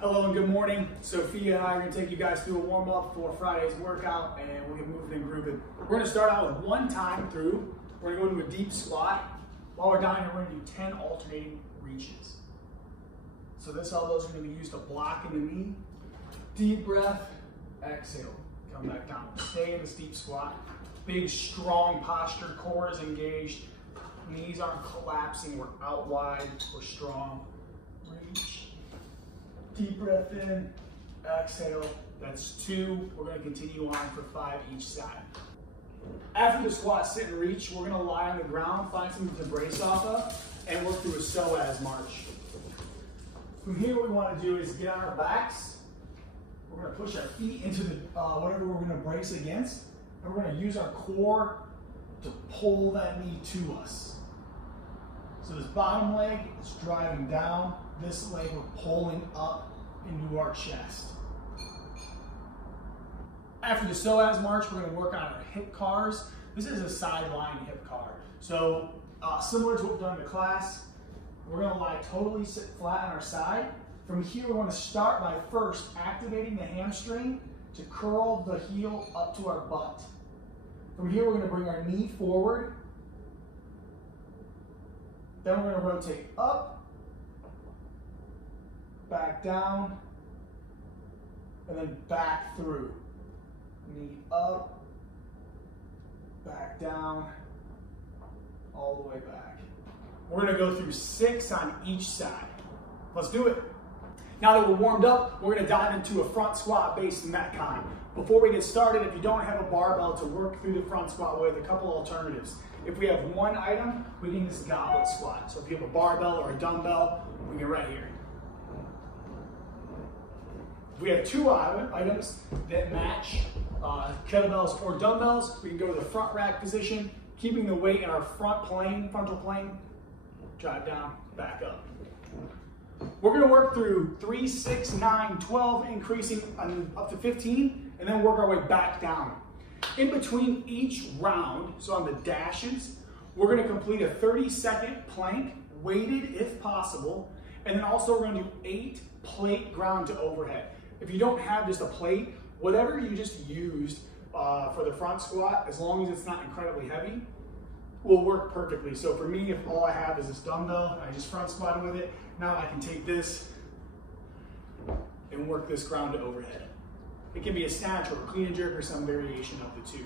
Hello and good morning. Sophia and I are going to take you guys through a warm-up for Friday's workout, and we'll get moving and grooving. We're going to start out with one time through. We're going to go into a deep squat. While we're down here, we're going to do 10 alternating reaches. So this elbows are going to be used to block in the knee. Deep breath, exhale, come back down. Stay in this deep squat. Big, strong posture, core is engaged. Knees aren't collapsing, we're out wide, we're strong. Reach. Deep breath in, exhale, that's 2. We're going to continue on for 5 each side. After the squat, sit and reach, we're going to lie on the ground, find something to brace off of, and work through a psoas march. From here, what we want to do is get on our backs. We're going to push our feet into the whatever we're going to brace against, and we're going to use our core to pull that knee to us. So this bottom leg is driving down, this leg we're pulling up into our chest. After the psoas march, we're going to work on our hip cars. This is a sideline hip car. So similar to what we've done in the class, we're going to lie totally sit flat on our side. From here, we want to start by first activating the hamstring to curl the heel up to our butt. From here, we're going to bring our knee forward. Then we're going to rotate up, back down, and then back through. Knee up, back down, all the way back. We're going to go through 6 on each side. Let's do it. Now that we're warmed up, we're going to dive into a front squat based Metcon. Before we get started, if you don't have a barbell to work through the front squat with, a couple alternatives. If we have one item, we can use goblet squat. So if you have a barbell or a dumbbell, we get right here. If we have 2 items that match kettlebells or dumbbells, we can go to the front rack position, keeping the weight in our frontal plane, drive down, back up. We're going to work through 3, 6, 9, 12, increasing up to 15, and then work our way back down. In between each round, so on the dashes, we're going to complete a 30-second plank, weighted if possible, and then also we're going to do 8 plate ground to overhead. If you don't have just a plate, whatever you just used for the front squat, as long as it's not incredibly heavy, will work perfectly. So for me, if all I have is this dumbbell and I just front squatted with it, now I can take this and work this ground to overhead. It can be a snatch or a clean and jerk or some variation of the 2.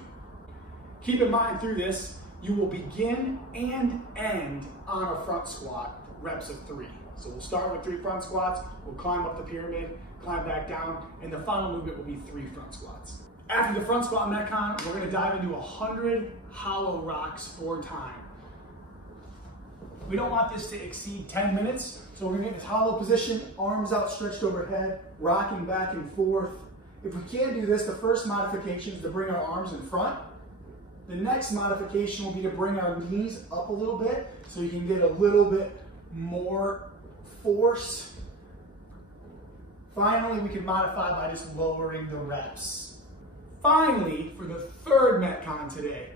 Keep in mind through this, you will begin and end on a front squat, reps of 3. So we'll start with 3 front squats, we'll climb up the pyramid, climb back down, and the final movement will be 3 front squats. After the front squat Metcon, we're going to dive into 100 hollow rocks 4 times. We don't want this to exceed 10 minutes, so we're going to get in this hollow position, arms outstretched overhead, rocking back and forth. If we can't do this, the first modification is to bring our arms in front. The next modification will be to bring our knees up a little bit so you can get a little bit more force. Finally, we can modify by just lowering the reps. Finally, for the 3rd Metcon today,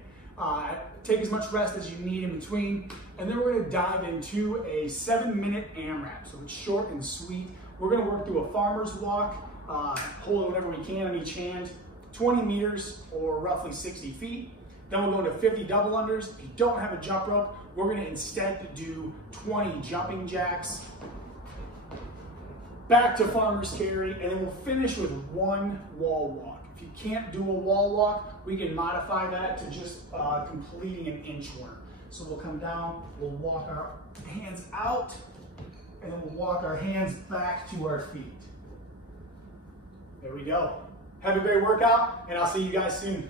take as much rest as you need in between, and then we're going to dive into a 7-minute AMRAP. So it's short and sweet. We're going to work through a farmer's walk, hold it whatever we can on each hand, 20 meters or roughly 60 feet. Then we'll go into 50 double unders. If you don't have a jump rope, we're going to instead do 20 jumping jacks. Back to farmer's carry, and then we'll finish with 1 wall walk. If you can't do a wall walk, we can modify that to just completing an inchworm. So we'll come down, we'll walk our hands out, and then we'll walk our hands back to our feet. There we go. Have a great workout, and I'll see you guys soon.